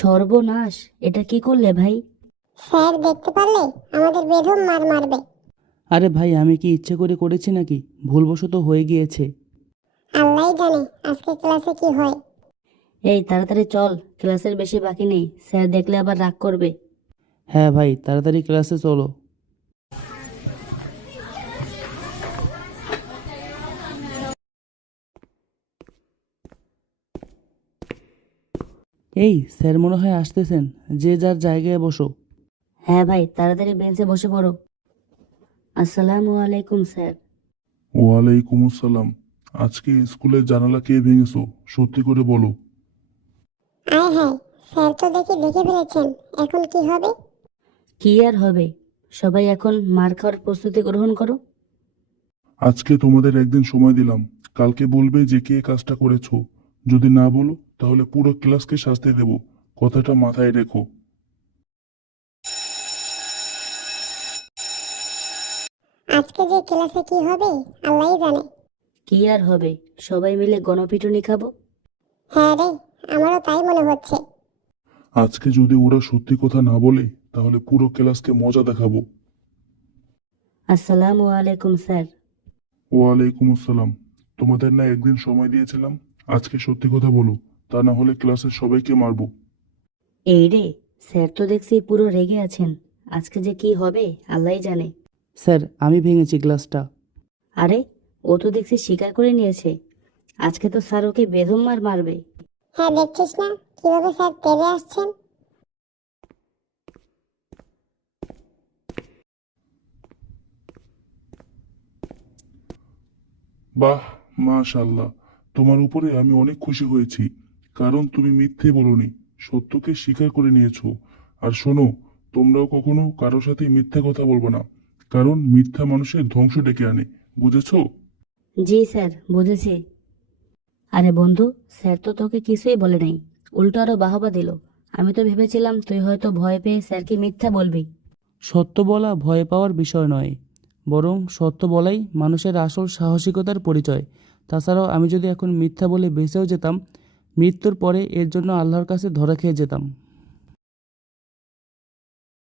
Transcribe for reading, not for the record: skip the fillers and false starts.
সর্বনাশ! এটা কি করলে ভাই? স্যার দেখতে পারলে আমাদের বেদম মার মারবে। আরে ভাই, আমি কি ইচ্ছে করে করেছি নাকি? ভুলবশত হয়ে গিয়েছে। আল্লাহই জানে আজকে ক্লাসে কি হয়। এই তাড়াতাড়ি চল, ক্লাসের বেশি বাকি নেই, স্যার দেখলে আবার রাগ করবে। হ্যাঁ ভাই, তাড়াতাড়ি ক্লাসে চলো। এই স্যার মনে হয় আসতেছেন, যে যার জায়গায় বসো। হ্যাঁ ভাই, তাড়াতাড়ি বেঞ্চে বসে পড়ো। আসসালামু আলাইকুম স্যার। ওয়ালাইকুম আসসালাম। আজকে স্কুলের জানালা কে ভেঙেছো? সত্যি করে বলো। আয় হ্যাঁ, স্যার তো দেখে ফেলেছেন। এখন কি হবে? কি আর হবে, সবাই এখন মার খাওয়ার প্রস্তুতি গ্রহণ করো। আজকে তোমাদের একদিন সময় দিলাম, কালকে বলবে যে কে কাজটা করেছো। যদি না বলো তাহলে পুরো ক্লাসকে শাস্তি দেব। কথাটা মাথায় রেখো। আজকে যে ক্লাসে কি হবে আল্লাহই জানে। কি আর হবে, সবাই মিলে গণপিটুনি খাবো। হ্যাঁ রে, আমারও তাই মনে হচ্ছে। আজকে যদি ওরা সত্যি কথা না বলে তাহলে পুরো ক্লাসকে মজা দেখাবো। আসসালামু আলাইকুম স্যার। ওয়ালাইকুম আসসালাম। তোমাদের না একদিন সময় দিয়েছিলাম, আজকে সত্যি কথা বলো, তা না হলে ক্লাসের সবাইকে মারবো। এই রে, স্যার তো দেখছি পুরো রেগে আছেন। আজকে যে কি হবে আল্লাহই জানে। স্যার, আমি ভেঙেছি গ্লাসটা। আরে, ও তো দেখছি স্বীকার করে নিয়েছে। আজকে তো স্যার ওকে বেদম মার মারবে। হ্যাঁ, দেখছিস না কিভাবে স্যার তেড়ে আসছেন। বাহ, মাশাআল্লাহ। তোমার উপরে আমি অনেক খুশি হয়েছি, কারণ তুমি মিথ্যে বলনি, সত্যকে স্বীকার করে নিয়েছো। আর শোনো, তোমরাও কখনো কারো সাথে মিথ্যে কথা বলবো না, কারণ মিথ্যা মানুষের ধ্বংস ডেকে আনে। বুঝেছো? জি স্যার, বুঝেছি। আরে বন্ধু, স্যার তো তোকে কিছুই বলে নাই, উল্টো আরো বাহবা দিল। আমি তো ভেবেছিলাম তুই হয়তো ভয় পেয়ে স্যারকে মিথ্যা বলবি। সত্য বলা ভয় পাওয়ার বিষয় নয়, বরং সত্য বলাই মানুষের আসল সাহসিকতার পরিচয়। তাছাড়াও আমি যদি এখন মিথ্যা বলে বেঁচেও যেতাম, মৃত্যুর পরে এর জন্য আল্লাহর কাছে ধরা খেয়ে যেতাম।